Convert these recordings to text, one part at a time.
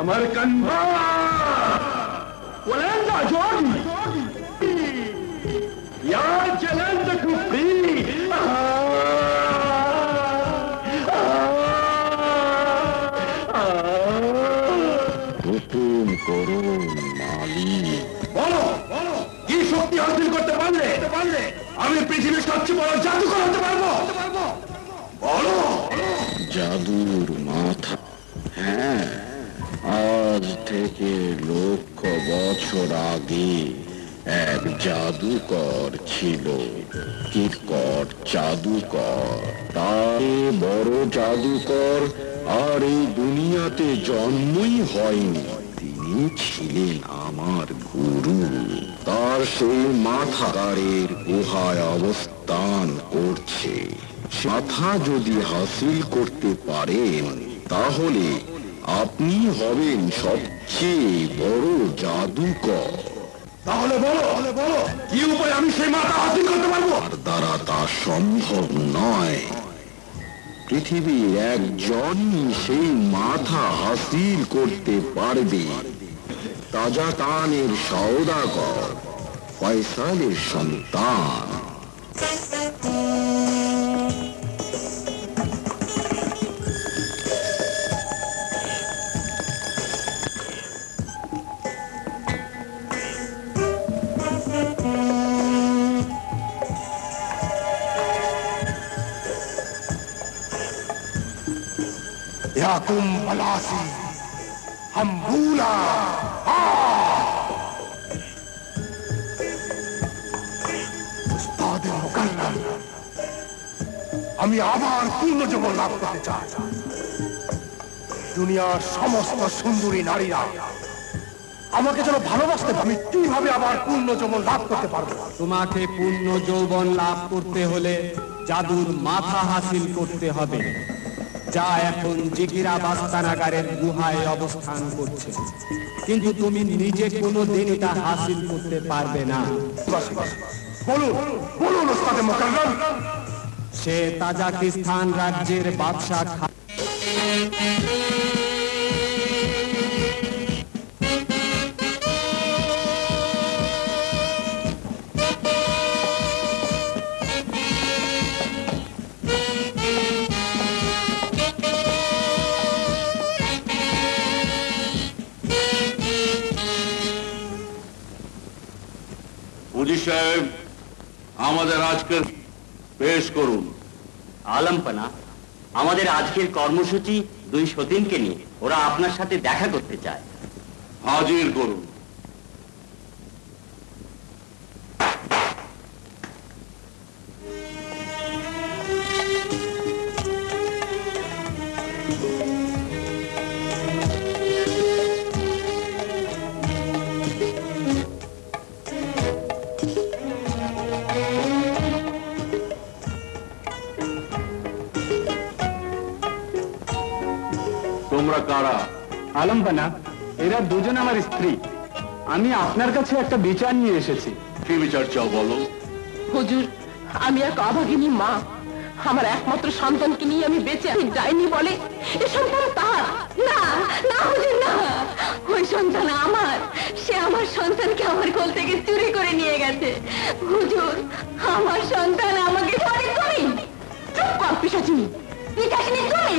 আমার কান্না ولندا جوجي يا جلالتك في হুকুম করুন মালিক। বলো কি শক্তি হাসিল করতে পারলে আমি পৃথিবীর সবচেয়ে বড় জাদুকর হতে পারবো? বলো। জাদুর মাথা। হ্যাঁ, আজ থেকে লক্ষ বছর আগে এক জাদুকর ছিল, কিরকট জাদুকর। তার বড় জাদুকর আর এই দুনিয়াতে জন্মই হয়নি। তিনি ছিলেন আমার গুরু। তার সেই মাথাগারের গুহায় অবস্থান করছে। মাথা যদি হাসিল করতে পারেন তাহলে আপনি হবেন সবচেয়ে বড় জাদুকর। তাহলে বলো কি উপায় আমি সেই মাথা হাসিল করতে পারবো? আর দ্বারা তা সম্ভব নয়। পৃথিবীর একজনই সেই মাথা হাসিল করতে পারবে। তাজা কানের সওদাগর, ফয়সালের সন্তান। तुम बलासी हम भूला उस्ताद मुकर्रम আমি আবার পূর্ণজীবন লাভ করতে চাই। দুনিয়ার সমস্ত সুন্দরী নারীরা আমাকে যেন ভালোবাসতে, আমি কিভাবে আবার পূর্ণজীবন লাভ করতে পারবো? তোমাকে পূর্ণ যৌবন লাভ করতে হলে জাদুর মাথা হাসিল করতে হবে, যা এখন জিগিরা বাস্তানাগারের গুহায় অবস্থান করছে। কিন্তু তুমি নিজে কোনোদিন এটা হাসিল করতে পারবে না। বলুন ওস্তাদ মুকররম। সে তাজিকিস্তান রাজ্যের বাদশাহ। সাহেব, আমাদের আজকের পেশ করুন। আলমপানা, আমাদের আজকের কর্মসূচি দুই সতীনকে নিয়ে। ওরা আপনার সাথে দেখা করতে চায়। হাজির করুন। তোমরা কারা? আলমপানা, এরা দুজন আমার স্ত্রী। আমি আপনার কাছে একটা বিচার নিয়ে এসেছি। কি বিচার চাও বলো? হুজুর, আমি এক অভাগিনী মা। আমার একমাত্র সন্তানকে নিয়ে আমি বেঁচে আছি। যাইনি বলে এ সন্তান তার না। না হুজুর, না, ওই সন্তান আমার। সে আমার সন্তানকে আমার কোল থেকে চুরি করে নিয়ে গেছে। হুজুর, আমার সন্তান আমাকে পরে তুমি। চুপ কর পিশাচিনী, পিশাচিনী তুমি।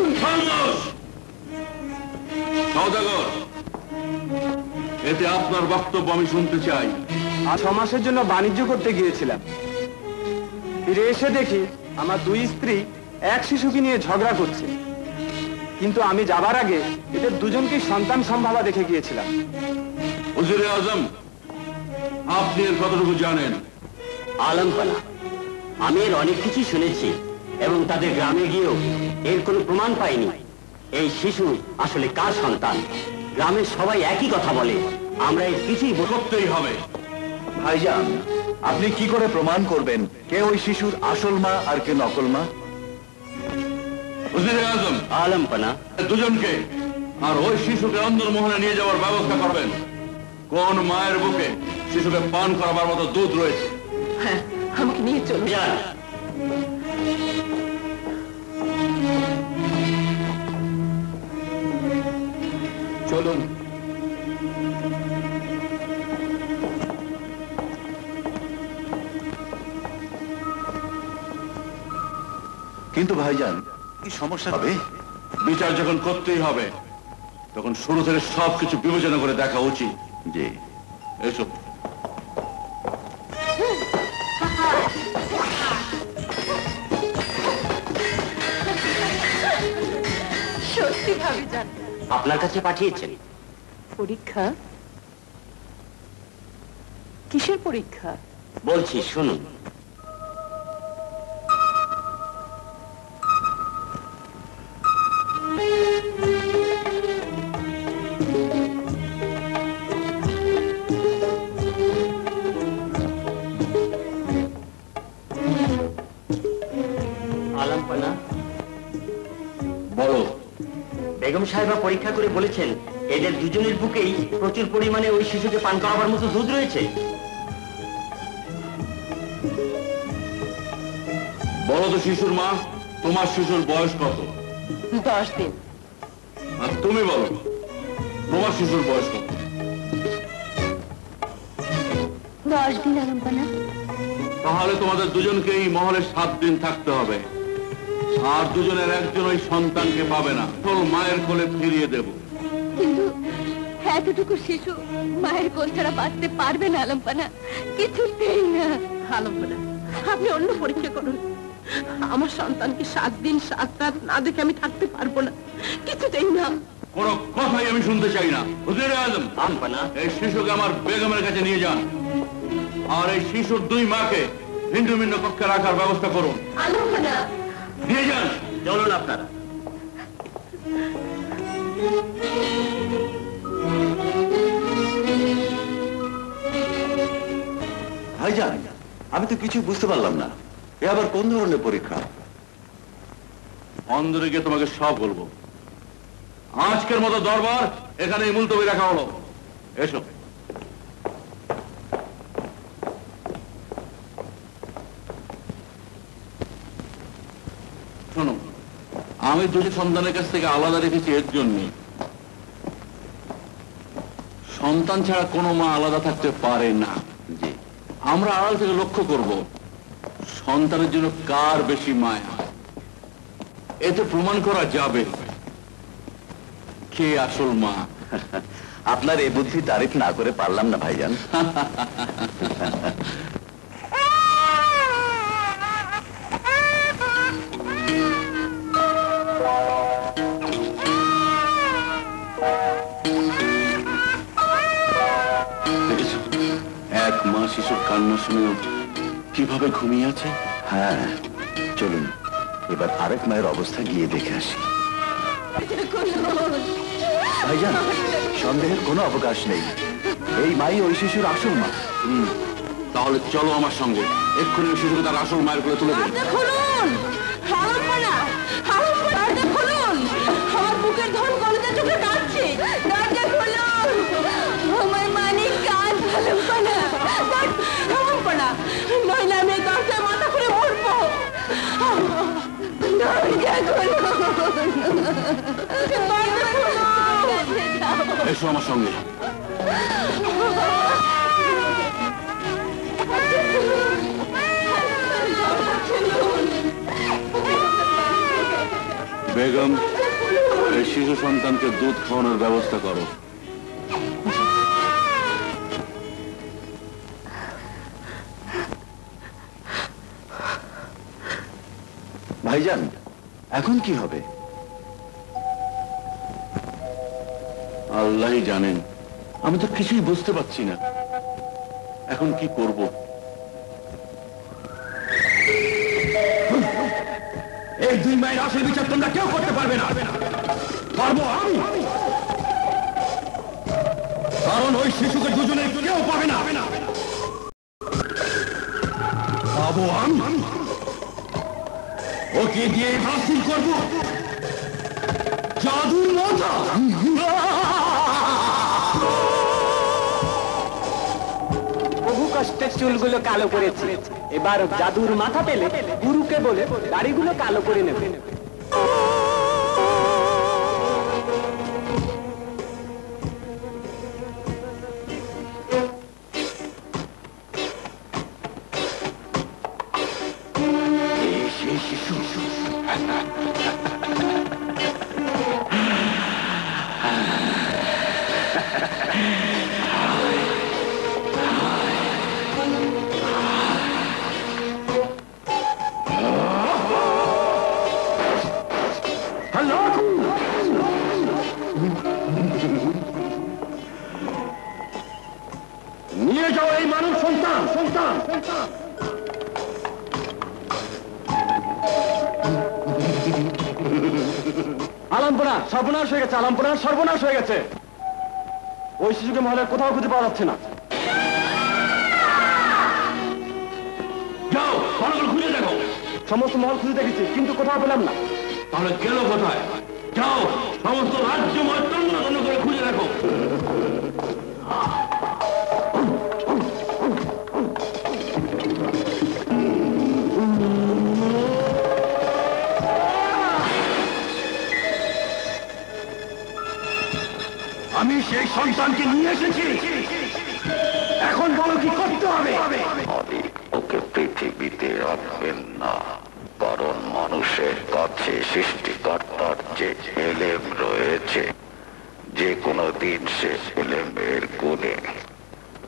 সওদাগর, এতে আপনার বক্তব্য আমি শুনতে চাই। আজ 6 মাসের জন্য বাণিজ্য করতে গিয়েছিলাম। ফিরে এসে দেখি আমার দুই স্ত্রী এক শিশুকে নিয়ে ঝগড়া করছে। কিন্তু আমি যাবার আগে এদের দুজনকে সন্তান সম্ভাবা দেখে গিয়েছিলাম। হুজুরে আজম, আপনি এর কতটুকু জানেন? আলমপানা, আমি এর অনেক কিছু শুনেছি এবং তাদের গ্রামে গিয়েও এর কোনো প্রমাণ পাইনি। এই শিশু আসলে কার সন্তান? গ্রামের সবাই একই কথা বলে। আমরা এর কিছুই করতেই হবে। ভাইজান, আপনি কি করে প্রমাণ করবেন কে ওই শিশুর আসল মা আর কে নকল মা? হুজুরে আজম, আলমপানা, দুজনকে আর ওই শিশুকে অন্দরমহলে নিয়ে যাওয়ার ব্যবস্থা করবেন। কোন মায়ের বুকে শিশুকে পান করাবার মতো দুধ রয়েছে? হ্যাঁ, আমাকে নিয়ে চলুন। কিন্তু ভাইজান কি সমস্যা হবে? বিচার যখন করতেই হবে তখন শুরু থেকে সবকিছু বিবেচনা করে দেখা উচিত। জি। এসো। সত্যি ভাবি যান আপনার কাছে পাঠিয়েছেন। পরীক্ষা? কিসের পরীক্ষা? বলছি শুনুন। আলমপানা, বলো। বেগম সাহেবা পরীক্ষা করে বলেছেন এদের দুজনের বুকেই প্রচুর পরিমাণে ওই শিশুকে পান করাবার মতো দুধ রয়েছে। বলো তো শিশুর মা, তোমার শিশুর বয়স কত? 10 দিন। আর তুমি বলো তোমার শিশুর বয়স কত? 10 দিন আলমপানা। তাহলে তোমাদের দুজনকেই মহলে 7 দিন থাকতে হবে। আর দুজনের একজন ওই সন্তানকে পাবে না, তোর মায়ের কোলে ফিরিয়ে দেব। কিন্তু এতটুকু শিশু মায়ের কোল ছাড়া বাঁচতে পারবে না আলমপানা, কিছুতেই না। আলমপানা, আপনি অন্য পরীক্ষা করুন। আমার সন্তানকে 7 দিন 7 রাত না দেখে আমি থাকতে পারবো না, কিছুতেই না। কোনো কথাই আমি শুনতে চাই না। হুজুরে আজম, আলমপানা, এই শিশুকে আমার বেগমের কাছে নিয়ে যান। আর এই শিশুর 2 মাকে ভিন্ন ভিন্ন কক্ষে রাখার ব্যবস্থা করুন। আলমপানা, নিয়ে যান। চলুন আপনারা। ভাইজান, আমি তো কিছু বুঝতে পারলাম না, এ আবার কোন ধরনের পরীক্ষা? অন্দরে গিয়ে তোমাকে সব বলবো। আজকের মতো দরবার এখানেই মুলতবি রাখা হলো। এসো। শোনো, আমি 2 সন্তানের কাছ থেকে আলাদা রেখেছি এর জন্য, সন্তান ছাড়া কোনো মা আলাদা থাকতে পারে না। জি। আমরা আড়াল থেকে লক্ষ্য করব সন্তানের জন্য কার বেশি মায়া। এতে প্রমাণ করা যাবে কে আসল মা। আপনার এই বুদ্ধি তারিফ না করে পারলাম না ভাইজান। দেখেছো, 1 মা শিশুর কান্না শুনেও কিভাবে ঘুমিয়ে আছে। হ্যাঁ, চলুন এবার আরেক মায়ের অবস্থা গিয়ে দেখে আসি। ভাইজান, সন্দেহের কোনো অবকাশ নেই, এই মাই ওই শিশুর আসল মা। তাহলে চলো আমার সঙ্গে, এক্ষুনি ওই শিশুকে তার আসল মায়ের কোলে তুলে দেবে। খুলুন আলমপানা, আলমপানা, দরজা খুলুন। আমার বুকের ধন কলিজা চোখে কাঁদছে, দরজা খুলুন। আমার মানিক কাজ আলমপানা, আলমপানা, নইলে আমি এই দরজায় মাথা করে মরবো। দরজা খুলুন, দরজা খুলুন। এসো আমার সঙ্গে। বেগম, এই শিশু সন্তানকে দুধ খাওয়ানোর ব্যবস্থা করো। ভাইজান, এখন কি হবে? আল্লাহই জানেন, আমি তো কিছুই বুঝতে পারছি না এখন কি করব। এই 2 মায়ের আসল বিচার তোমরা কেউ করতে পারবে না, পারবো আমি। কারণ ওই শিশুকে দুজনের কেউ পাবে না, পাবো আমি। ওকে দিয়ে হাসিল করবো জাদুর মাথা। বহু কষ্টের চুলগুলো কালো করেছে, এবার জাদুর মাথা পেলে গুরুকে বলে দাড়িগুলো কালো করে নেবে। এই সেই শিশু, নিয়ে যাও এই মানব সন্তান আলমপনা সর্বনাশ হয়ে গেছে, আলমপনা সর্বনাশ হয়ে গেছে। ওই শিশুকে মহলে কোথাও খুঁজে পাওয়া যাচ্ছে না। যাও ভালো করে খুঁজে দেখো। সমস্ত মহল খুঁজে দেখেছি কিন্তু কোথাও পেলাম না। তাহলে গেল কোথায়? যাও সমস্ত রাজ্য তন্ন তন্ন করে খুঁজে দেখো। আমি সেই সন্তানকে নিয়ে এসেছি, এখন বলো কি করতে হবে? ওকে পৃথিবীতে রাখবেন না, কারণ মানুষের কাছে সৃষ্টিকর্তার যে এলেম রয়েছে, যে কোনো দিন সে এলেমের গুণে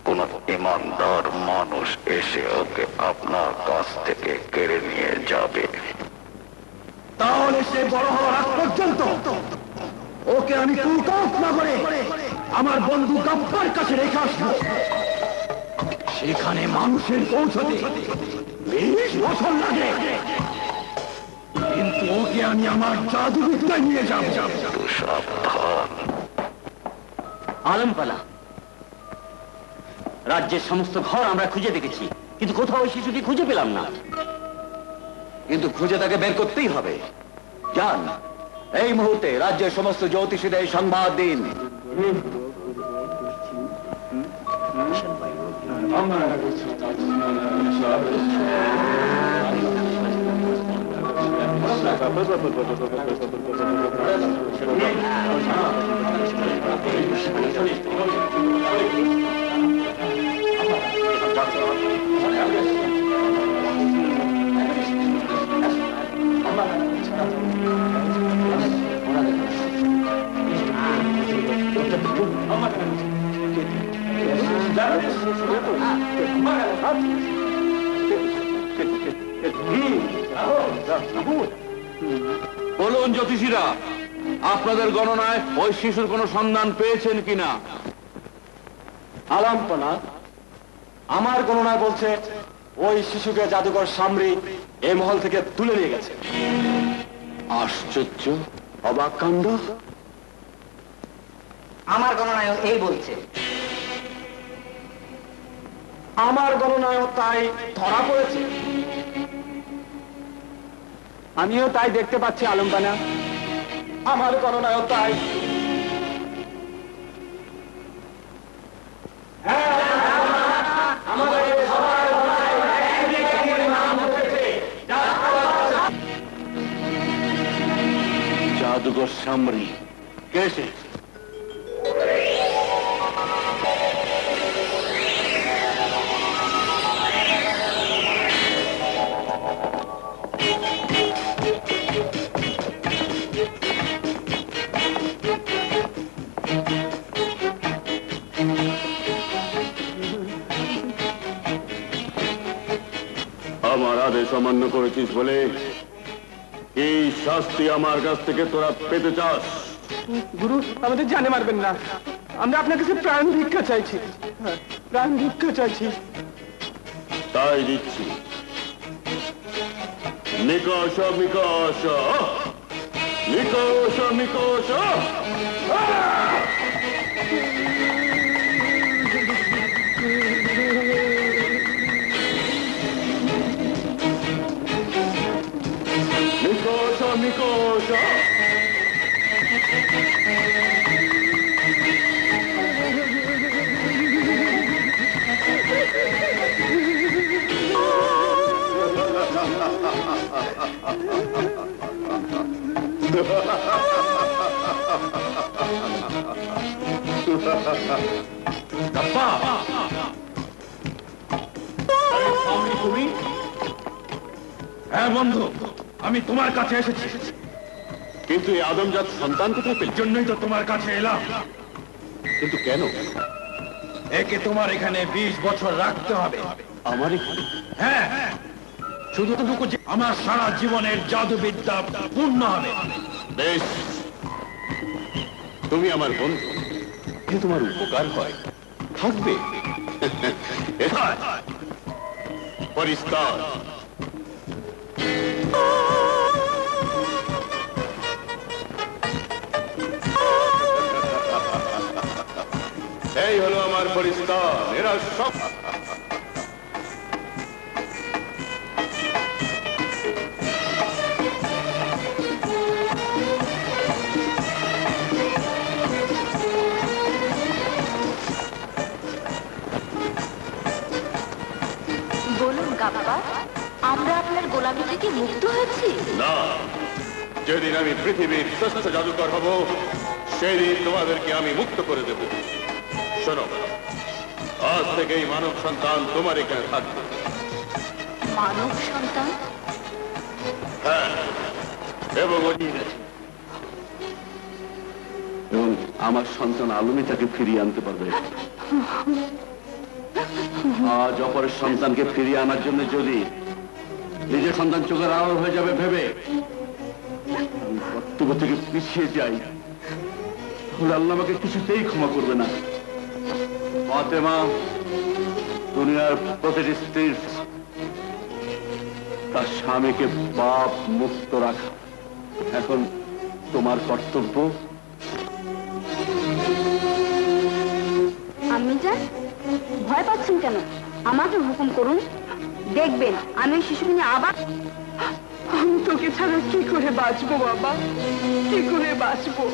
কোন ইমানদার মানুষ এসে ওকে আপনার কাছ থেকে কেড়ে নিয়ে যাবে। তাহলে সে বড় হওয়ার আগ পর্যন্ত ওকে আমি কুকাউট না করে আমার বন্ধু গাব্বার কাছে রেখে আসবো। সেখানে মানুষের পৌঁছতে 20 বছর লাগে, কিন্তু ওকে আমি আমার জাদুবিদ্যায় নিয়ে যাব। সাবধান। আলমপালা, রাজ্যের সমস্ত ঘর আমরা খুঁজে দেখেছি, কিন্তু কোথাও ওই শিশুকে খুঁজে পেলাম না। কিন্তু খুঁজে তাকে বের করতেই হবে। যান, এই মুহূর্তে রাজ্যের সমস্ত জ্যোতিষীদের সংবাদ দিন। বলুন জ্যোতিষীরা, আপনাদের গণনায় ওই শিশুর কোনো সন্ধান পেয়েছেন কিনা? আলমপনা, আমার গণনায় বলছে ওই শিশুকে জাদুকর সামরি এই মহল থেকে তুলে নিয়ে গেছে। আশ্চর্য, অবাক কাণ্ড। আমার গণনায় এই বলছে। আমার গণনায় তাই ধরা পড়েছে। আমিও তাই দেখতে পাচ্ছি আলমপানা, আমার গণনায় তাই। জাদুঘর সামরি কে সে? আমার আদেশ অমান্য করেছিস বলে এই শাস্তি আমার কাছ থেকে তোরা পেতে চাস? গুরু, আমাদের জানে মারবেন না, আমরা আপনার কাছে প্রাণ ভিক্ষা চাইছি, প্রাণ ভিক্ষা চাইছি। তাই দিচ্ছি। নিকষ মিকষ, নিকষ মিকষ। নিকষ মিকষ। হ্যাঁ বন্ধু, আমি তোমার কাছে এসেছি, কিন্তু এই আদমজাত সন্তান কোথায় পেল? জন্যই তো তোমার কাছে এলাম। কিন্তু কেন? একে তোমার এখানে 20 বছর রাখতে হবে। আমার এখানে? হ্যাঁ, শুধু এতটুকু যে আমার সারা জীবনের জাদুবিদ্যা পূর্ণ হবে। বেশ, তুমি আমার বন্ধু, কিন্তু তোমার উপকার হয়, থাকবে। পরিষ্কার। এই হলো আমার পরিষ্কার। এরা সব বলুন গাব্বার, আমরা আপনার গোলামি থেকে মুক্ত হয়েছি? না, যেদিন আমি পৃথিবীর শ্রেষ্ঠ জাদুকর হব, সেদিন তোমাদেরকে আমি মুক্ত করে দেব। শোনো, আজ থেকে এই মানব সন্তান তোমার এখানে থাকবে। মানব সন্তান? হ্যাঁ, এবং আমার সন্তান আলমিতাকে ফিরিয়ে আনতে পারবে। আজ অপরের সন্তানকে ফিরিয়ে আনার জন্য যদি নিজের সন্তান চোখের আড়াল হয়ে যাবে ভেবে আমি কর্তব্য থেকে পিছিয়ে যাই, তাহলে আল্লাহ আমাকে কিছুতেই ক্ষমা করবে না। ফাতেমা, দুনিয়ার প্রতিটি স্ত্রীর তার স্বামীকে পাপ মুক্ত রাখা এখন তোমার কর্তব্য। আমি যান, ভয় পাচ্ছেন কেন? আমাকে হুকুম করুন, দেখবেন আমি ওই শিশুকে নিয়ে আবার। আমি তোকে ছাড়া কি করে বাঁচবো বাবা, কি করে বাঁচবো?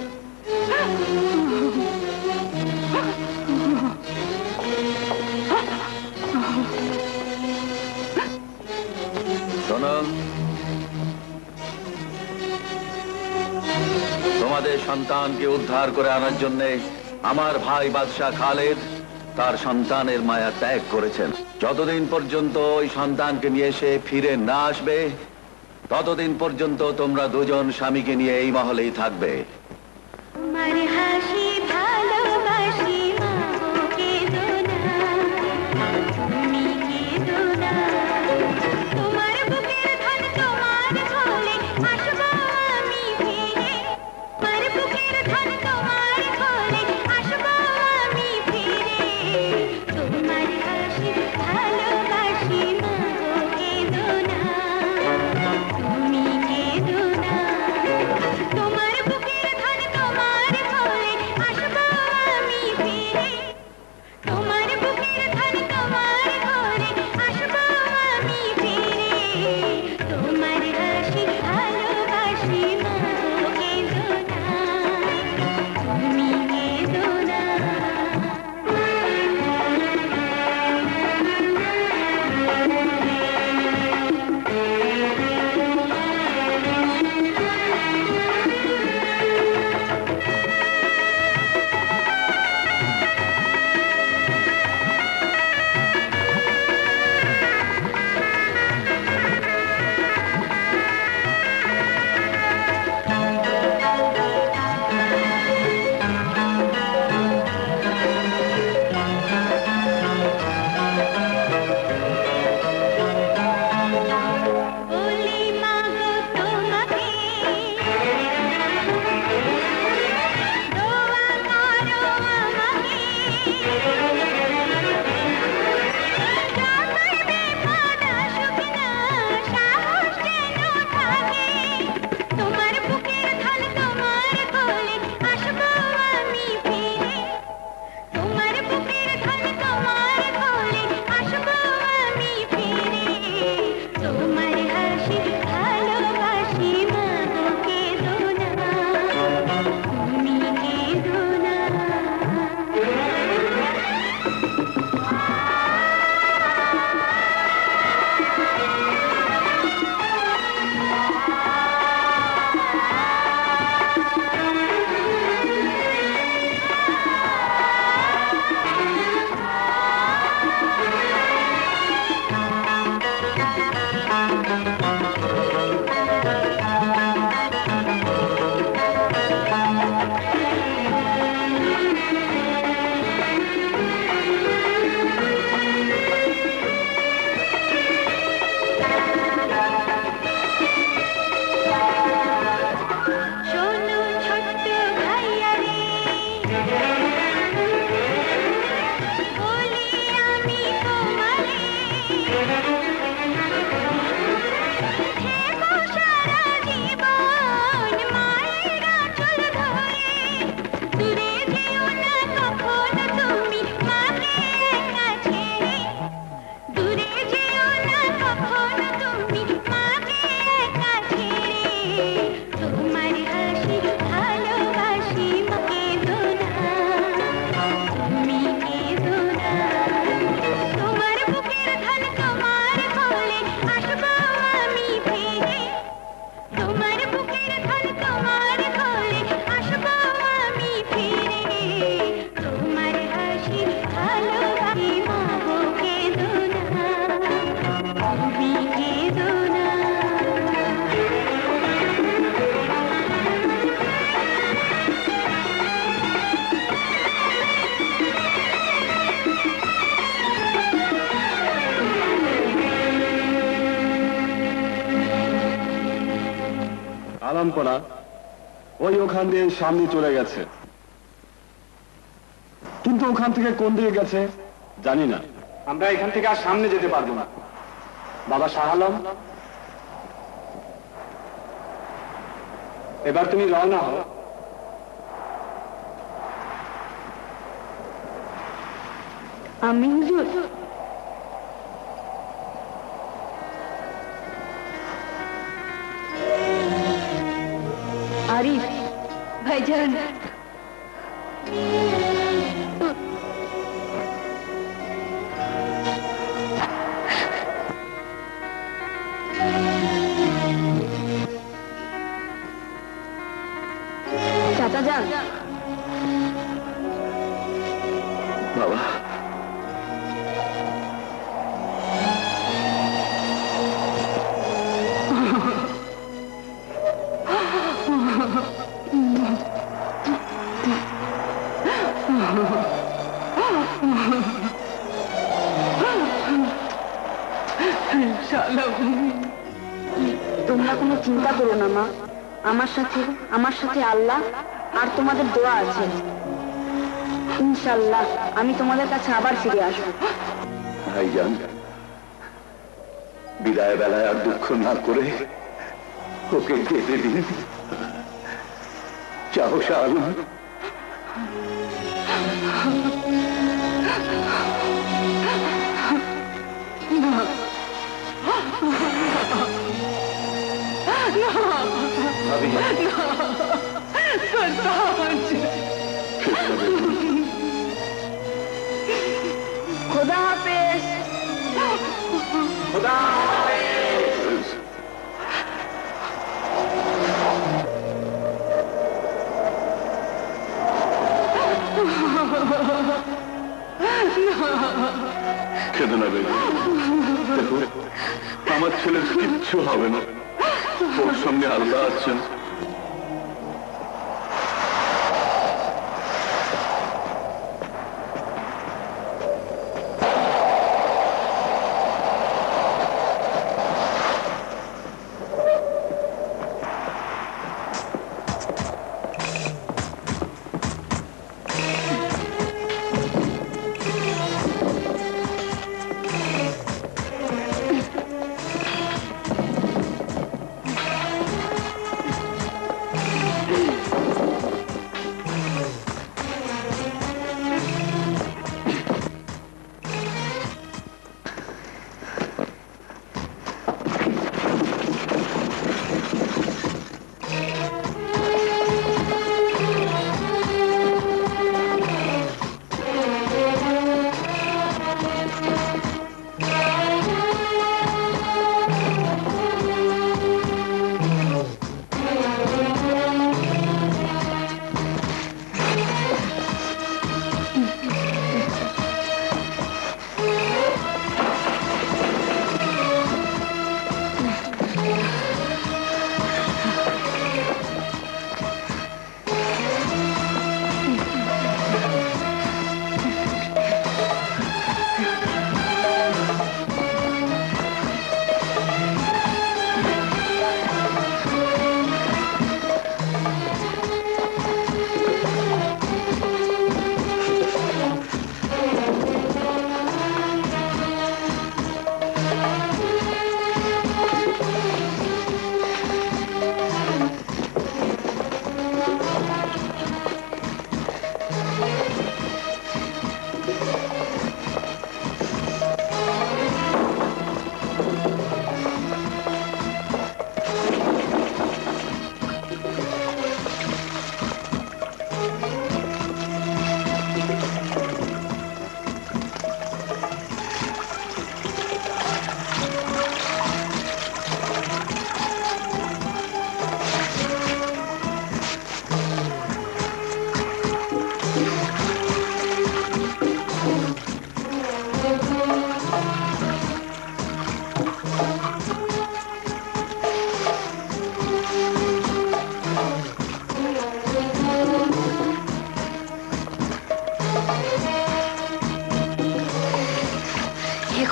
শোনো, তোমাদের সন্তানকে উদ্ধার করে আনার জন্য আমার ভাই বাদশাহ খালেদ তার সন্তানের মায়া ত্যাগ করেছেন। যতদিন পর্যন্ত ওই সন্তানকে নিয়ে এসে ফিরে না আসবে, ততদিন পর্যন্ত তোমরা দুজন স্বামীকে নিয়ে এই মহলেই থাকবে। আলামপনা ওই ওখান দিয়ে সামনে চলে গেছে, কিন্তু ওখান থেকে কোন দিকে গেছে জানি না। আমরা এখান থেকে আর সামনে যেতে পারবো না। বাবা শাহ আলম, এবার তুমি রওনা হও। আমি হুজুর? আরিফ ভাইজান, চাচা যান। বাবা, তোমরা কোনো চিন্তা করো না মা, আমার সাথে আল্লাহ আর তোমাদের দোয়া আছে। ইনশাআল্লাহ আমি তোমাদের কাছে আবার ফিরে আসবো। ভাইজান, বিদায় বেলায় আর দুঃখ না করে ওকে যেতে দিন। চাও শাহ আলম? খোদা হাফেজ। খোদা হাফেজ। কেঁদে না বেগম, দেখো আমার ছেলের কিচ্ছু হবে না, ওর সঙ্গে আল্লাহ আছেন।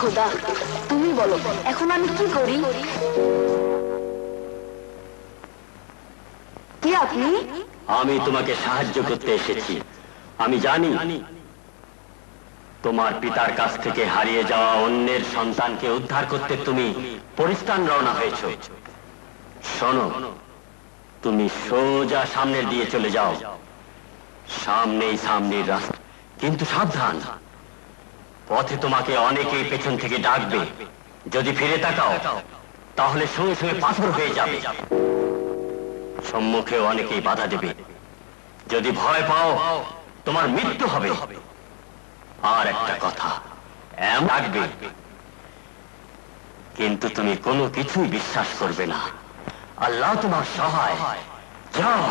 খোদা, তুমি বলো এখন আমি কি করি? আপনি? আমি তোমাকে সাহায্য করতে এসেছি। আমি জানি তোমার পিতার কাছ থেকে হারিয়ে যাওয়া অন্যের সন্তানকে উদ্ধার করতে তুমি পরিস্থান রওনা হয়েছ। শোনো, তুমি সোজা সামনের দিয়ে চলে যাও, সামনের রাস্তা। কিন্তু সাবধান, পথে তোমাকে অনেকেই পেছন থেকে ডাকবে। যদি ফিরে তাকাও তাহলে সঙ্গে সঙ্গে পাথর হয়ে যাবে। সম্মুখে অনেকেই বাধা দেবে। যদি ভয় পাও তোমার মৃত্যু হবে। আর একটা কথা, এমন ডাকবে কিন্তু তুমি কোনো কিছুই বিশ্বাস করবে না। আল্লাহ তোমার সহায়। যাও।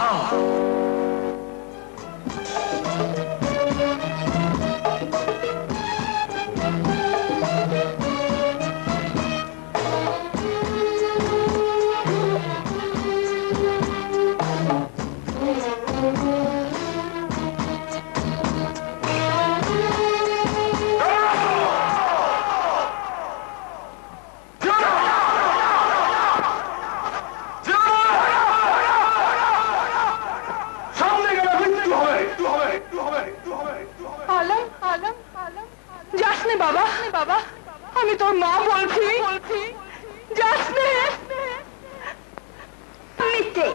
যাস নে বাবা, আমি তোর মা বলছি, যাস নে। মিথ্যে।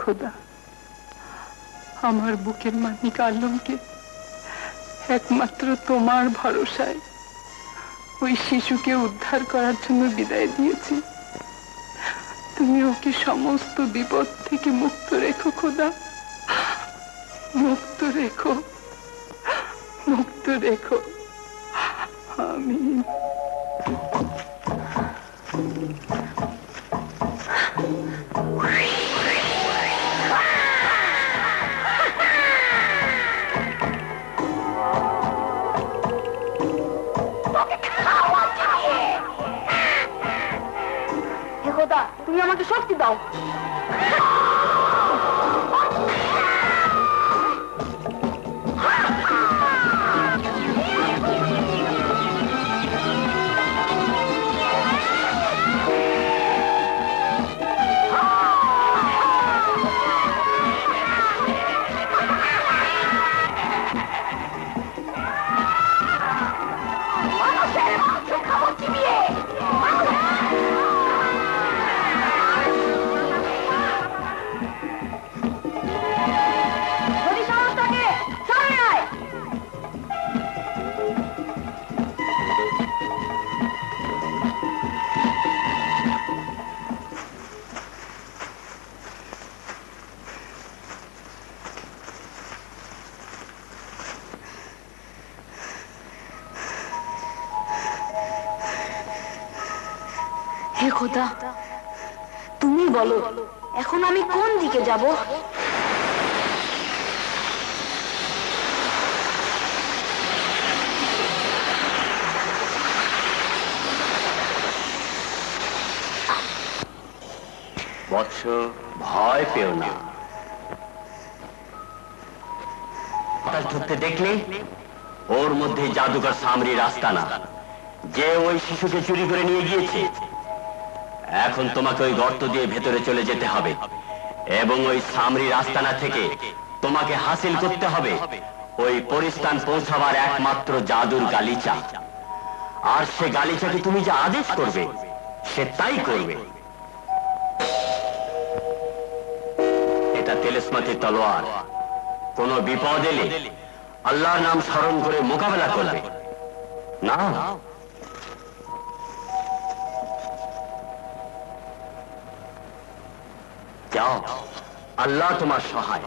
খোদা, আমার বুকের মানিক আলমকে একমাত্র তোমার ভরসায় ওই শিশুকে উদ্ধার করার জন্য বিদায় দিয়েছি। তুমি ওকে সমস্ত বিপদ থেকে মুক্ত রেখো খোদা, মুক্ত রেখো, মুক্ত রেখো। আমিন। খোদা, তুমি আমাকে শক্তি দাও। হে খোদা, তুমি বলো এখন আমি কোন দিকে যাব? বৎস, ভয় পেও না। ঢুকতে দেখলে ওর মধ্যে জাদুকর সামরি রাস্তা না, যে ওই শিশুকে চুরি করে নিয়ে গিয়েছে। এখন তোমাকে ওই গর্ত দিয়ে ভেতরে চলে যেতে হবে। এবং ওই সামরির আস্তানা থেকে তোমাকে হাসিল করতে হবে ওই পরিস্থান পৌঁছাবার একমাত্র জাদুর গালিচা। আর সে গালিচাকে তুমি যে আদেশ করবে সে তাই করবে। এটা তেলেসমাতি তলোয়ার, কোনো বিপদ এলে আল্লাহর নাম স্মরণ করে মোকাবেলা করবে। না, যাও, আল্লাহ তোমার সহায়।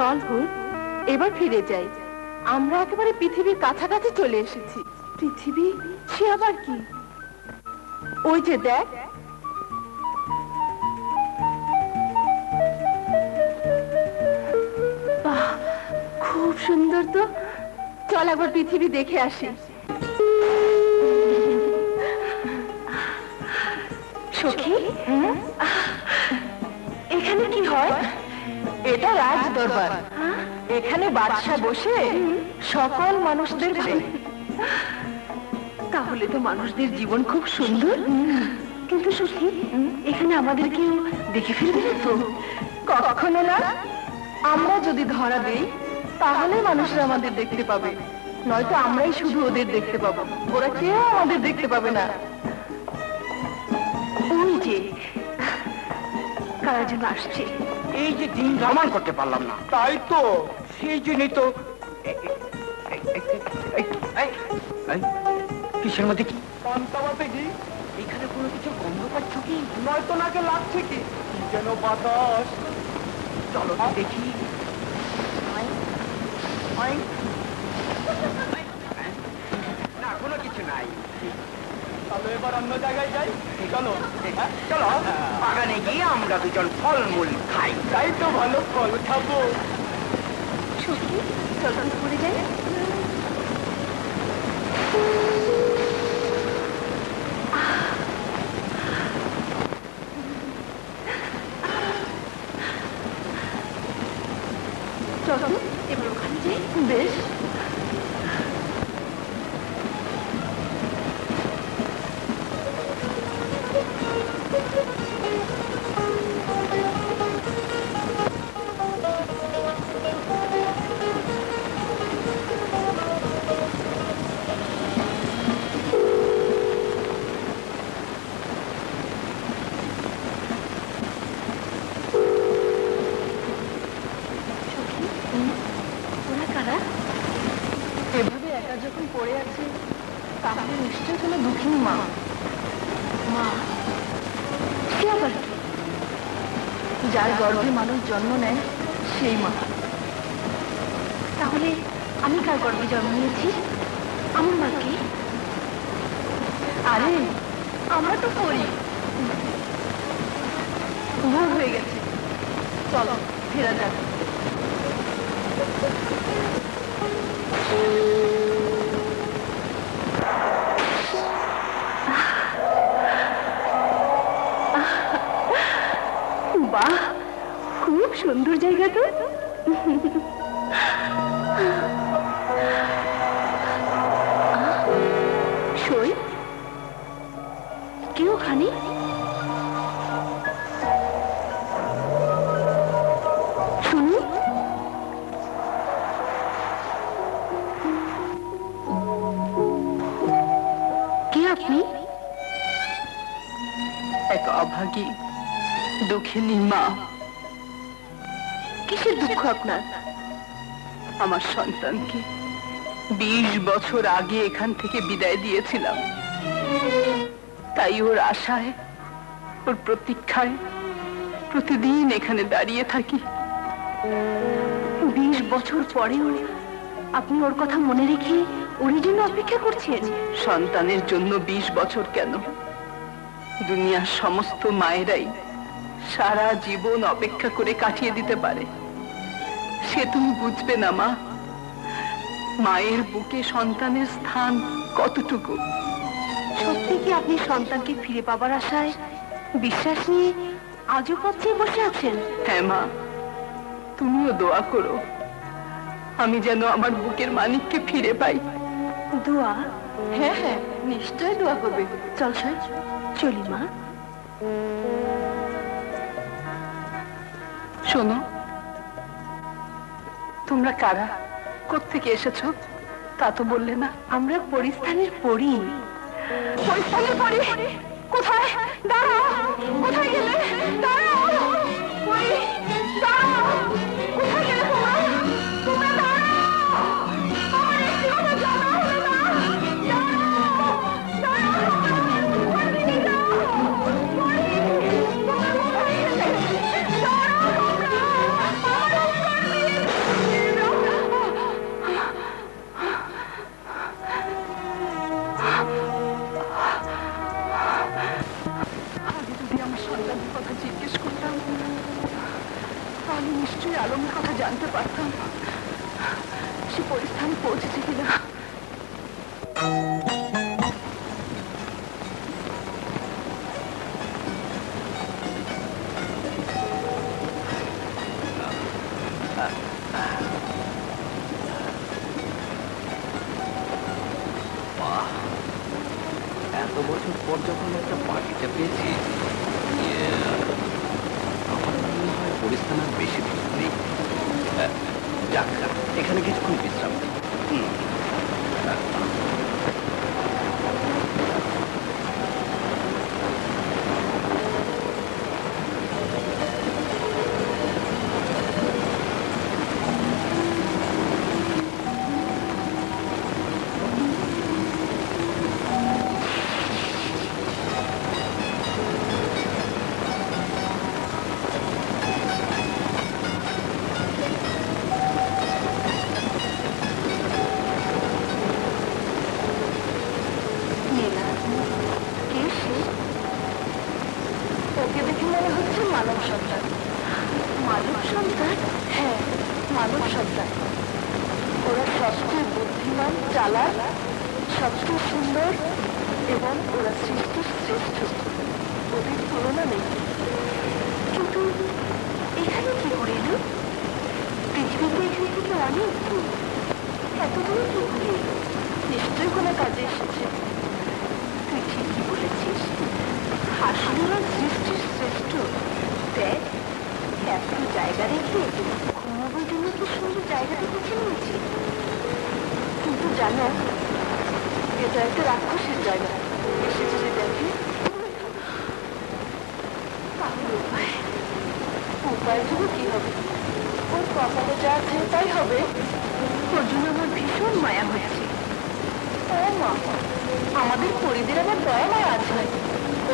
চল হুল, এবার ফিরে যাই। আমরা একেবারে পৃথিবীর কাছাকাছি চলে এসেছি। পৃথিবী? সে আবার কি? ওই যে দেখ, বাহ, খুব সুন্দর তো। চল একবার পৃথিবী দেখে আসি। সখী, এখানে কি হয়? এটা রাজ দরবার। এখানে বাদশা বসে সকল মানুষদের ভাই। তাহলে তো মানুষদের জীবন খুব সুন্দর। কিন্তু সখী, এখানে আমাদের কেউ দেখে ফেলবে না তো? কখনো না। আমরা যদি ধরা দেই তাহলে মানুষরা আমাদের দেখতে পাবে, নয়তো আমরাই শুধু ওদের দেখতে পাবো, ওরা কেউ আমাদের দেখতে পাবে না। ওই যে কারা যেন আসছে। এই যে দিন প্রমাণ করতে পারলাম না। তাই তো, সেই জন্যই তো। কিসের মধ্যে কি পান্তাবাতে কি? এখানে কোনো কিছু গন্ধ পাচ্ছ কি? নয়তো নাকে লাগছে কি? যেন বাতাস। চলো দেখি। না, কোনো কিছু নাই। চলো এবার অন্য জায়গায় যাই। চলো চলো, বাগানে গিয়ে আমরা দুজন ফলমূল খাই। তাই তো, ভালো ফল খাবো। সখী, চল ঘুরে যাই। চলো এবার ওখানে যাই। বেশ। এভাবে একা যখন পড়ে আছে, তাহলে নিশ্চয় কোনো দুঃখিনী মা। মা সে আবার কি? যার গর্ভে মানুষ জন্ম নেয় সেই মা। তাহলে আমি কার গর্ভে জন্ম নিয়েছি? আমার মাকে? আরে আমরা তো পড়ি। ভোর হয়ে গেছে, চলো ফেরা যাক। বাহ, খুব সুন্দর জায়গা তো। সই কেউ ওখানে? শুনুন, কে আপনি? এক অভাগী দুঃখিনী মা। কিসের দুঃখ আপনার? আমার সন্তানকে 20 বছর আগে এখান থেকে বিদায় দিয়েছিলাম। তাই ওর আশায়, ওর প্রতীক্ষায় প্রতিদিন এখানে দাঁড়িয়ে থাকি। 20 বছর পরেও আপনি ওর কথা মনে রেখে ওর জন্য অপেক্ষা করছেন? সন্তানের জন্য 20 বছর কেন, দুনিয়ার সমস্ত মায়েরাই সারা জীবন অপেক্ষা করে কাটিয়ে দিতে পারে। সে তুমি বুঝবে না মা, মায়ের বুকে সন্তানের স্থান কতটুকু। সত্যি কি আপনি সন্তানকে ফিরে পাবার আশায় বিশ্বাস নিয়ে আজও পথ চেয়ে বসে আছেন? হ্যাঁ মা, তুমিও দোয়া করো আমি যেন আমার বুকের মানিককে ফিরে পাই। দোয়া? হ্যাঁ হ্যাঁ, নিশ্চয় দোয়া করবে। চল সই, চলি মা। শোনো, তোমরা কারা, কোত্থেকে এসেছো তা তো বললে না। আমরা পরিস্থানের পরি। পরিস্থানের পরি? কোথায়? দাঁড়াও, কোথায় গেলে? দাঁড়াও, পরি, দাঁড়াও, কোথায় গেলে তোমরা? তোমরা দাঁড়াও, আমার একটি কথা জানা হলো না। দাঁড়াও, দাঁড়াও, পরি, দাঁড়াও, পরি, তোমরা কোথায় গেলে? দাঁড়াও তোমরা, আমার উত্তর দিয়ে সন্তানের কথা জিজ্ঞেস করতাম তাহলে নিশ্চয়ই আলমের কথা জানতে পারতাম সে পরিস্থানে পৌঁছেছে কিনা। এত বছর পর যখন একটা বাড়িটা পেয়েছি, আমার মনে হয় পরিস্থান আর বেশি দিন নেই। যাক, এখানে কিছুক্ষণ বিশ্রাম নেই। ওকে দেখে মনে হচ্ছে মানব সন্তান। মানব সন্তান? হ্যাঁ, মানব সন্তান। ওরা সবচেয়ে বুদ্ধিমান, চালাক, সবচেয়ে সুন্দর এবং ওরা সৃষ্টির শ্রেষ্ঠ। ওদের তুলনা নেই। কিন্তু এখানে কি করে এলো? পৃথিবীতে এখান থেকে অনেক দূর। এত দূরে কি করে এলো? নিশ্চয়ই কোনো কাজে এসেছে। তুই ঠিকই বলেছিস, আসলে ওরা সৃষ্টির শ্রেষ্ঠ। দেখ, এত জায়গা রেখে ঘুমাবার জন্য কি সুন্দর জায়গাটা বেছে নিয়েছি। কিন্তু জানো, এটা একটা রাক্ষসের জায়গা। এসে যদি দেখে, তাহলে উপায় যদি কি হবে? ওর কপালে যা আছে তাই হবে। ওর জন্য আমার ভীষণ মায়া হচ্ছে। ও মা, আমাদের পরিদের আবার দয়া মায়া আছে নাকি?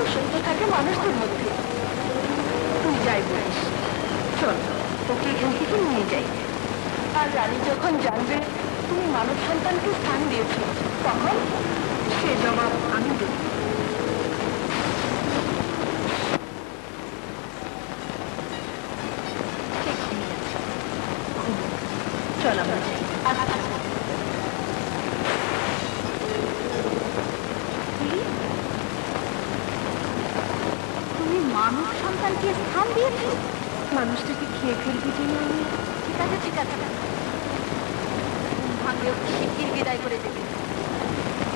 ওষুধ তো থাকে মানুষদের মধ্যে। তুই যাই বলিস, চল ওকে এখান থেকে নিয়ে যাই। আর রানী যখন জানবে তুমি মানব সন্তানকে স্থান দিয়েছ, তখন সে জবাব আমি দেব। চল আমরা যাই। তুমি মানব সন্তানকে স্থান দিয়েছো? মানুষটাকে খেয়ে ফেলবি জেনে আমি। ঠিক আছে ঠিক আছে, ভাগ্যে শিগগির বিদায় করে দেবে।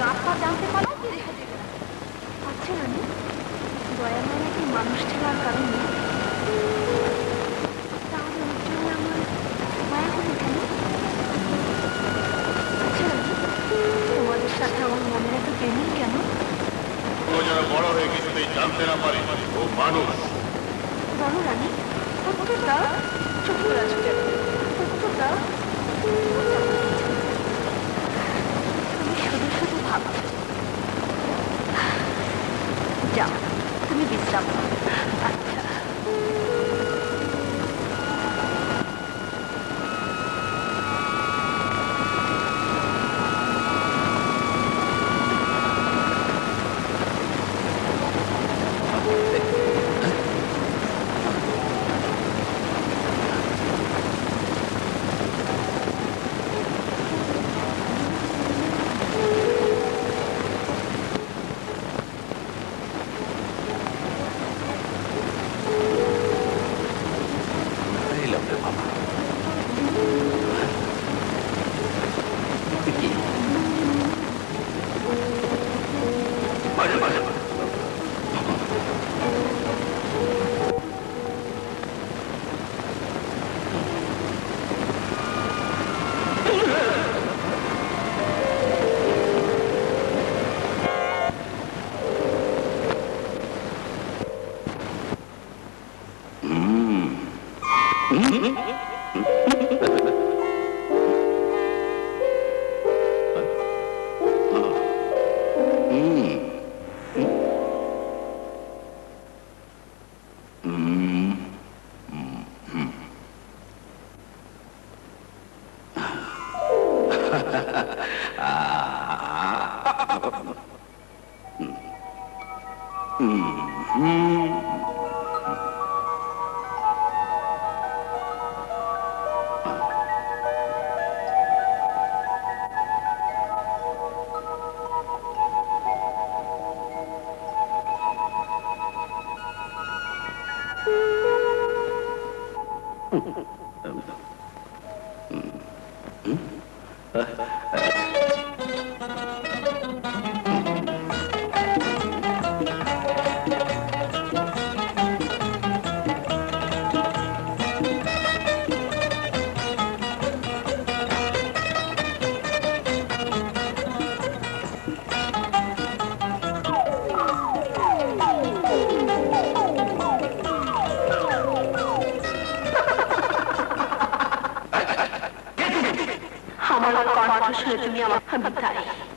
রাস্তা জানতে পারো কি রেখে দেবে না। আচ্ছা রানী, দয়া মায়া কি মানুষ ছেড়ার কারণে? তাহলে ওর জন্য আমার মায়া হলো কেন? আচ্ছা রানী, তোমাদের সাথে আমার মনে এত প্রেমই কেন? ও যেন বড় হয়ে কিছুতেই জানতে না পারে ও মানুষ। বলো রানী, উত্তর দাও। চুপ করে আছো কেন? উত্তর দাও। তুমি শুধু শুধু ভাবছো। যাও, তুমি বিশ্রাম নাও। আচ্ছা।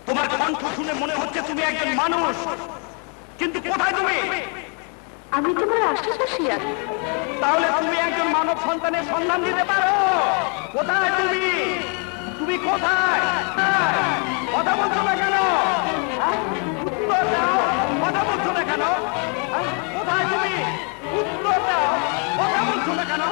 তোমার কণ্ঠ শুনে মনে হচ্ছে তুমি একজন মানুষ, কিন্তু কোথায় তুমি? আমি তোমার আশেপাশে আছি। তাহলে তুমি একজন মানব সন্তানের সন্ধান দিতে পারো? কোথায় তুমি? তুমি কোথায়? কথা বলছো না কেন? উত্তর দাও। কথা বলছো না কেন? কোথায় তুমি? উত্তর দাও। কথা বলছো না কেন?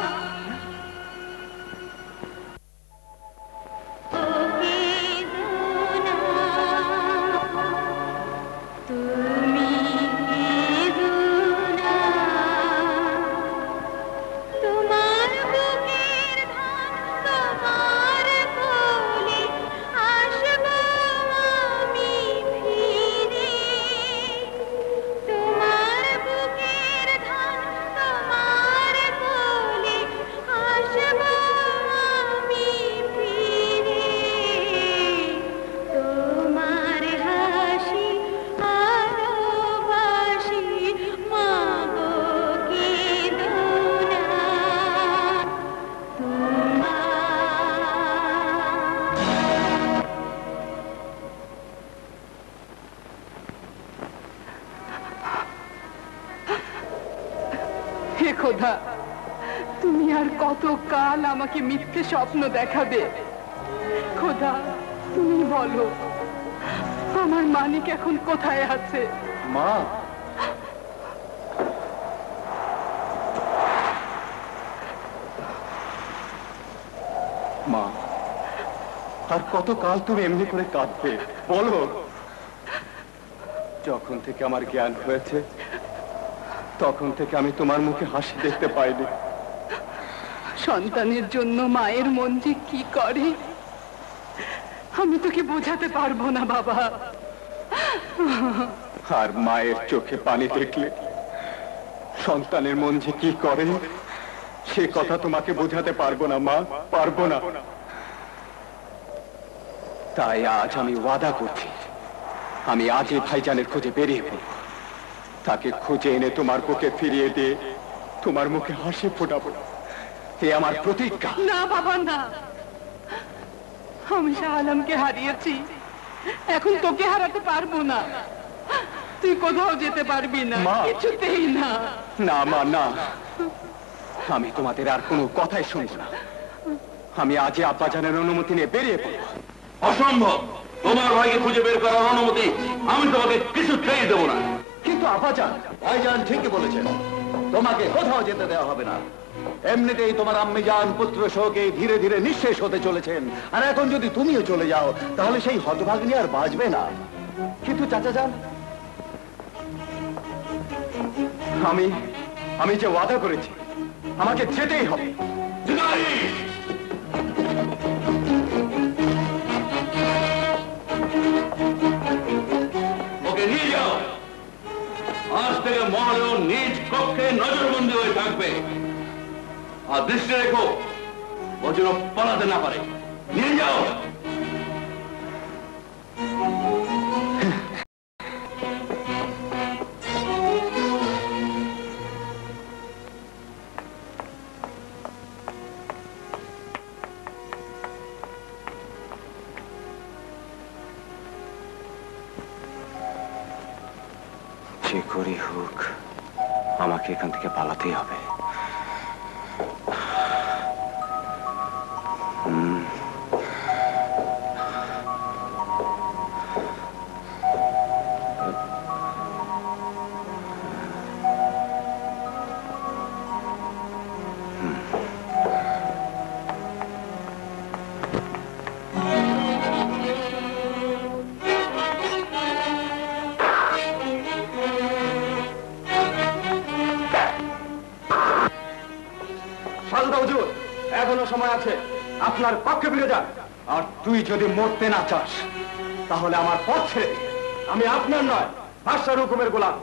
খোদা, তুমি আর কত কাল আমাকে মিথ্যে স্বপ্ন দেখাবে? খোদা, তুমি বলো, আমার মানিক এখন কোথায় আছে? মা, মা, আর কত কাল তুমি এমনি করে কাঁদবে বলো? যখন থেকে আমার জ্ঞান হয়েছে তখন থেকে আমি তোমার মুখে হাসি দেখতে পাইনি। সন্তানের জন্য মায়ের মন যে কি করে আমি তোকে বোঝাতে পারবো না বাবা। আর মায়ের চোখে পানি দেখলে সন্তানের মন যে কি করে সে কথা তোমাকে বোঝাতে পারবো না মা, পারবো না। তাই আজ আমি ওয়াদা করছি, আমি আজই ভাইজানের খোঁজে বেরিয়ে পড়ব। তাকে খুঁজে এনে তোমার বুকে ফিরিয়ে দিয়ে তোমার মুখে হাসি ফোটাবো। এ আমার প্রতিজ্ঞা। না বাবা না, আমি শাহ আলমকে হারিয়েছি, এখন তোকে হারাতে পারবো না। তুই কোথাও যেতে পারবি না, কিছুতেই না। না মা, না, আমি তোমাদের আর কোনো কথাই শুনবো না। আমি আজই আব্বাজানের অনুমতি নিয়ে বেরিয়ে পড়ব। অসম্ভব, তোমার ভাইকে খুঁজে বের করার অনুমতি আমি তোমাকে কিছুতেই দেবো না। কিন্তু আব্বাজান, ভাইজান ঠিকই বলেছেন, তোমাকে কোথাও যেতে দেওয়া হবে না। এমনিতেই তোমার আম্মিজান পুত্র শোকে ধীরে ধীরে নিঃশেষ হতে চলেছেন, আর এখন যদি তুমিও চলে যাও তাহলে সেই হতভাগ্নি আর বাঁচবে না। কিন্তু চাচা যান, আমি যে ওয়াদা করেছি আমাকে যেতেই হবে। ওকে নিয়ে যাও। আজ থেকে মহলেও নিজ কক্ষে নজরবন্দি হয়ে থাকবে, আর দৃষ্টি রেখো ও যেন পালাতে না পারে। নিয়ে যাও। যে করেই হোক আমাকে এখান থেকে পালাতেই হবে। সাজদা হুজুর, এখনো সময় আছে, আপনার কক্ষে ফিরে যান। আর তুই যদি মরতে না চাস তাহলে আমার পথ ছেড়ে দে। আমি আপনার নয়, বাদশার হুকুমের গোলাম।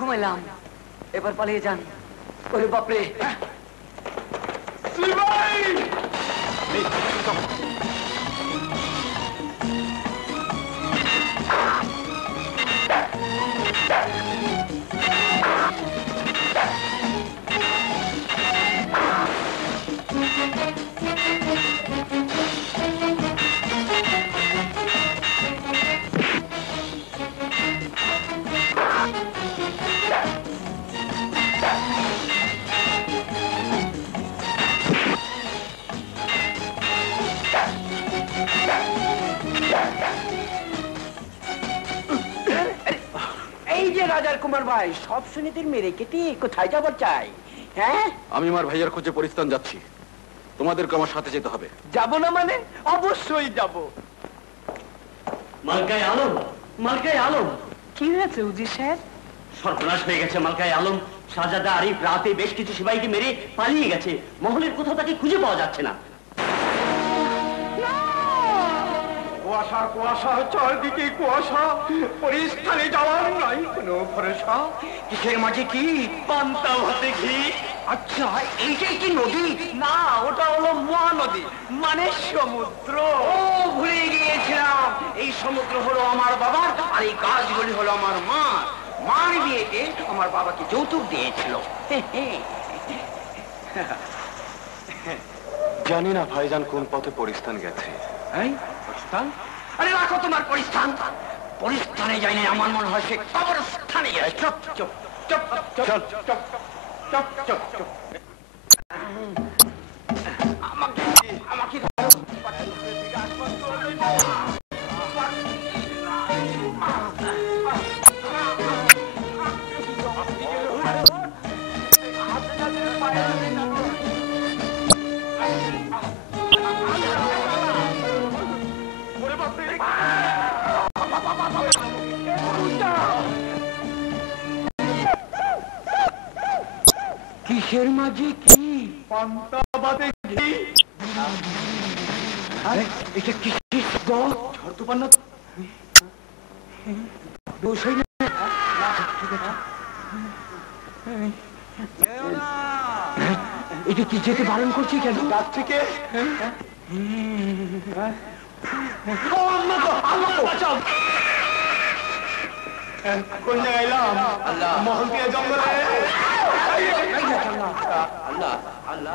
ঘুমাইলাম, এবার পালিয়ে যান। ওরে বাপরে, কুমার ভাই, সব সুনীতির মেরে কেটে কোথায় যাবার চাই? হ্যাঁ, আমি আমার ভাইয়ার খোঁজে পরিস্থান যাচ্ছি, তোমাদেরকে আমার সাথে যেতে হবে। যাব না মানে? অবশ্যই যাব। মালকায় আলম, মালকায় আলম। কি হয়েছে উজির সাহেব? সর্বনাশ হয়ে গেছে মালকায় আলম। শাহজাদা আরিফ রাতে বেশ কিছু সিপাহীকে মেরে পালিয়ে গেছে। মহলের কোথাও তাকে খুঁজে পাওয়া যাচ্ছে না। কুয়াশা, কুয়াশা, চারদিকে কুয়াশা, পরিস্থানে যাওয়ার নাই কোনো ভরসা। কিসের মাঝে কি? পান্তা ভাতে ঘি। আচ্ছা, এইটাই কি নদী? না, ওটা হলো মহানদী, মানে সমুদ্র। ও, ভুলে গিয়েছিলাম, এই সমুদ্র হলো আমার বাবার, আর এই গাছগুলি হলো আমার মা। মার বিয়েতে আমার বাবাকে যৌতুক দিয়েছিল। জানি না ভাইজান কোন পথে পরিস্থান গেছে। পরিস্থান? আরে রাখো তোমার পরিস্থান। পরিস্থানে যায়নি, আমার মনে হয় সে কবরস্থানে যায়। চুপ চুপ চুপ চুপ চুপ চুপ চুপ চুপ চুপ। আমাকে আমাকে কিসের মাঝে কি পান্তা বাদে ঘি এটা কিসের গদ ঝড় তুফান না দোষই না এটা কি যেতে বারণ করছি কেন ডাক থেকে কোন জায়গায় এলাম মহল দিয়ে জঙ্গলে আল্লাহ আল্লাহ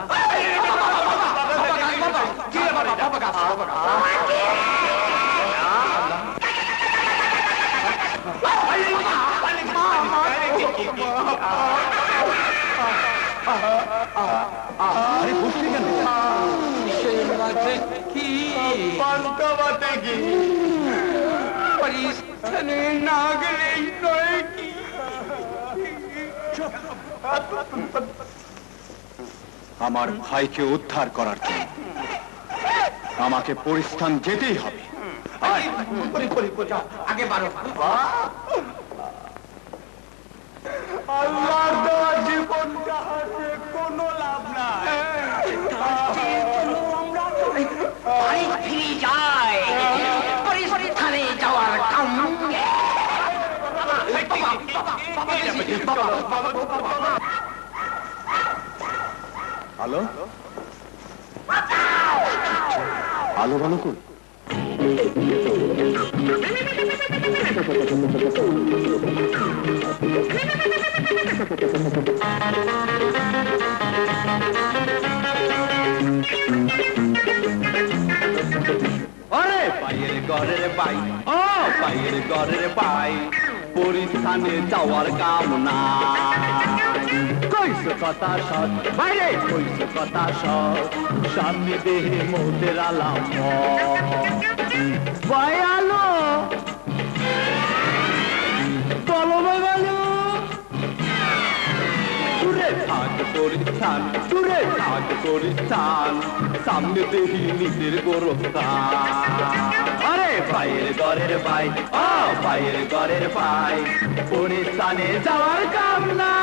আরে বুঝলি কেন কি পান্তা বাতে কি পরিস্থানে না গেলেই নয় কি আমার ভাইকে উদ্ধার করার জন্য আমাকে পরিস্থান যেতেই হবে। আগে বারো আল্লাহ দেওয়া জীবনটা হাতে কোনো লাভ নাই ফিরে যায় পরিস্থানে যাওয়ার কাম আলো আলো বলো কোন আরে পায়ের ঘরের পাই ও পায়ের ঘরের পাই পরিস্থানে যাওয়ার কামনা কইছে কথা সৎ বাইরে কইছে কথা সৎ সামনে দেহে মৌতের আলাম ভাই আলো বলো ভাই বলো দূরে থাক পরিস্থান দূরে থাক পরিস্থান সামনে দেহি নিজের গোরস্থান আরে পায়ের ঘরের পাই ও পায়ের ঘরের পাই পরিস্থানে যাওয়ার কামনা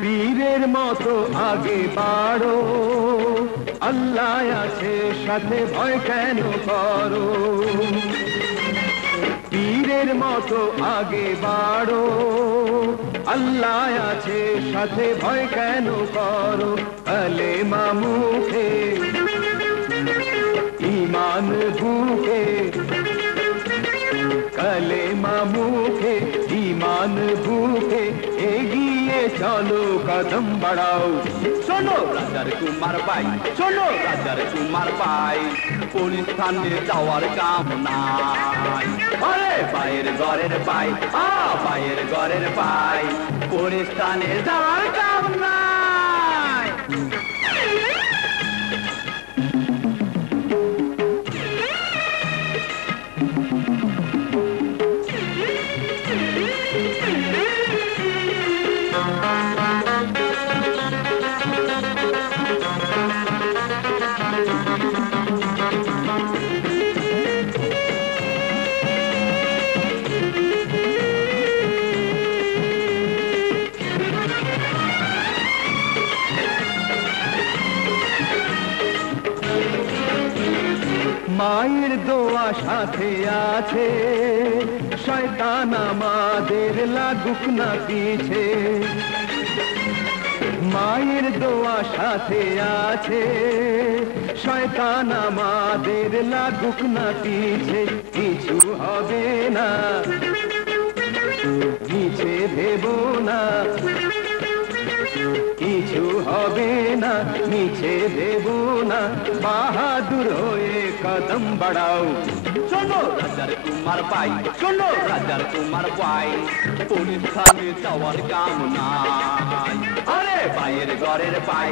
পীরের মতো আগে বাড়ো আল্লাহ আছে সাথে ভয় কেন করো পীরের মতো আগে বাড়ো আল্লাহ আছে সাথে ভয় কেন করো কালেমা মুখে ঈমান বুকে কালেমা মুখে ঈমান বুকে এগিয়ে চলো কদম বাড়াও শোনো রাজার কুমার পাই শোনো রাজার কুমার পাই পরিস্থানে যাওয়ার কামনা আরে পায়ের ঘরের পাই আ পায়ের ঘরের পাই পরিস্থানে যাওয়ার কামনা মায়ের দোয়া সাথে আছে শয়তান আমাদের লাগুক না পিছে মায়ের দোয়া সাথে আছে শয়তান আমাদের লাগুক না পিছে কিছু হবে না নিচে ভেবো না কিছু হবে না নিচে দেব না বাহাদুর হয়ে कदम बढ़ाओ। শোনো রাজার কুমার ভাই, শোনো রাজার কুমার ভাই, পুলিশ থানে যাওয়ার কাম নাই। আরে ভাইয়ের ঘরের ভাই,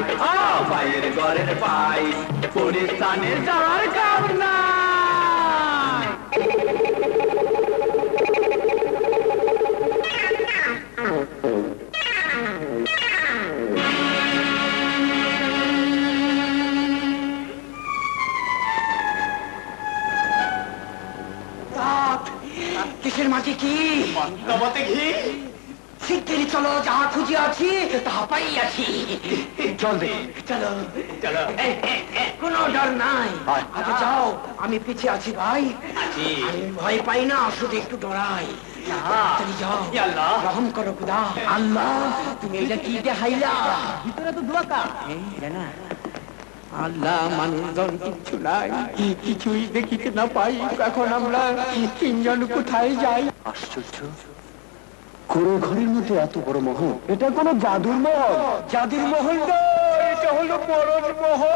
ভাইয়ের ঘরের ভাই, পুলিশ থানে যাওয়ার কাম নাই। কিসের মাটি কি মতে ঘি শিগগিরি চলো, যা খুঁজি আছি তা পাইয়াছি। জলদি চলো চলো, কোনো ডর নাই। আচ্ছা যাও, আমি পিছিয়ে আছি ভাই। আমি ভয় পাই না, শুধু একটু ডরাই। যাও, রহম করো খুদা। আল্লাহ, তুমি এটা কি দেখাইলা? ভিতরে তো দোয়াকা না। আল্লাহ, মানুষজন কিচ্ছু নাই, কিছুই দেখিতে না পাই। এখন আমরা তিনজন কোথায় যাই? আশ্চর্য, কোন ঘরের মধ্যে এত বড় মহল? এটা কোনো জাদুর মহল? জাদুর মহল নয়, এটা হলো মরণ মহল।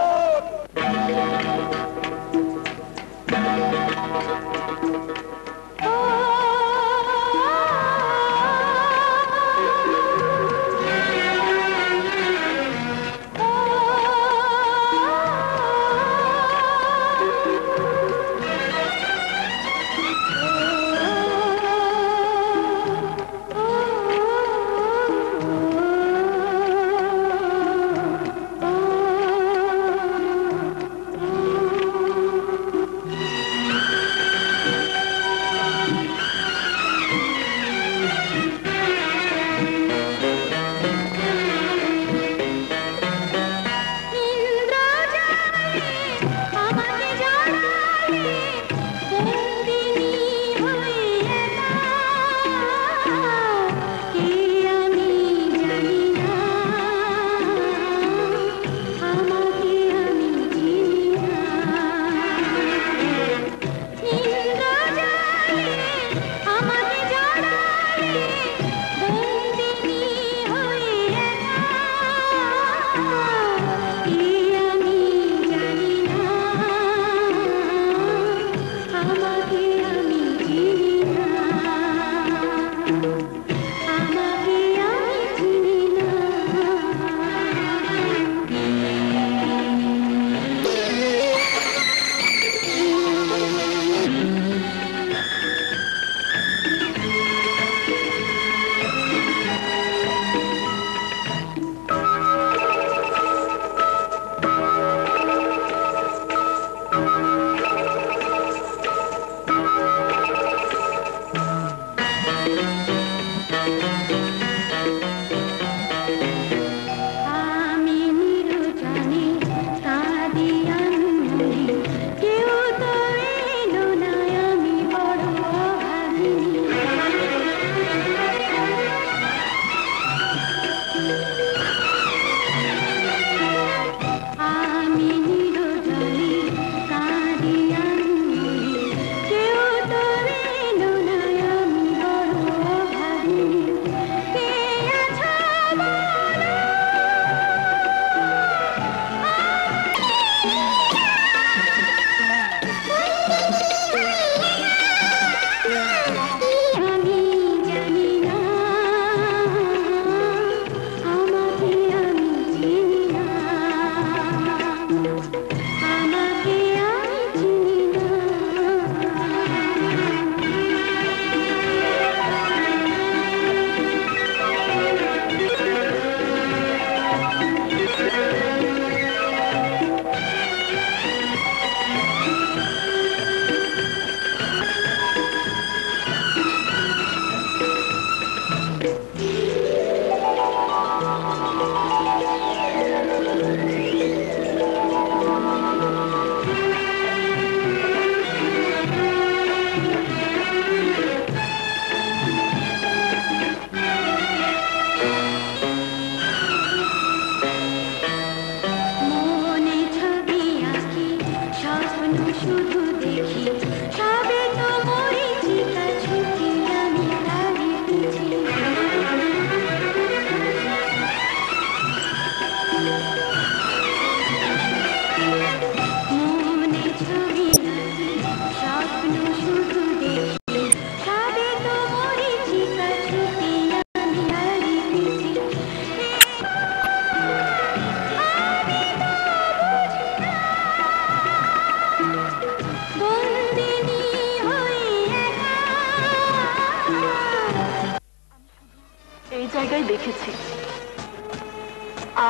দেখেছি,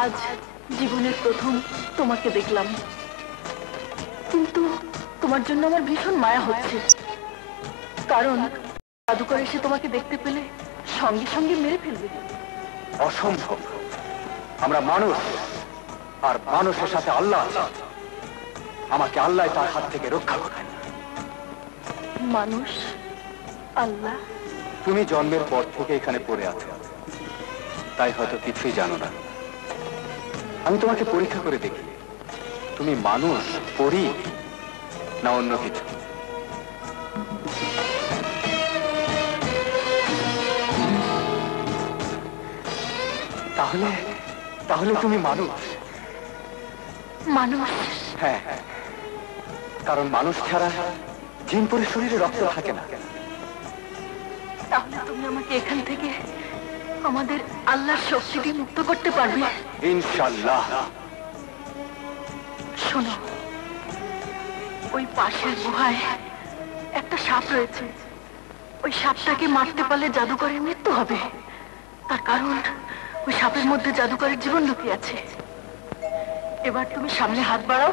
আজ জীবনের প্রথম তোমাকে দেখলাম, কিন্তু তোমার জন্য আমার ভীষণ মায়া হচ্ছে, কারণ জাদুকর এসে তোমাকে দেখতে পেলে সঙ্গে সঙ্গে মেরে ফেলবে। অসম্ভব, আমরা মানুষ, আর মানুষের সাথে আল্লাহ। আমাকে আল্লাহ তার হাত থেকে রক্ষা করবেন। মানুষ, আল্লাহ? তুমি জন্মের পর থেকে এখানে পড়ে আছো, তাই হয়তো কিছুই জানো না। আমি তোমাকে পরীক্ষা করে দেখি, তুমি মানুষ, পরী, না অন্য কিছু। তাহলে তাহলে তুমি মানুষ। মানুষ? হ্যাঁ, কারণ মানুষ ছাড়া জিনপুরের শরীরে রক্ত থাকে না। তাহলে তুমি আমাকে এখান থেকে আমাদের আল্লাহর শক্তি দিয়ে মুক্ত করতে পারবে? ইনশাআল্লাহ। শোনো, ওই পাশের গুহায় একটা সাপ রয়েছে, ওই সাপটাকে মারতে পারলে জাদুকরের মৃত্যু হবে। তার কারণ ওই সাপের মধ্যে জাদুকরের জীবন লুকিয়ে আছে। এবার তুমি সামনে হাত বাড়াও,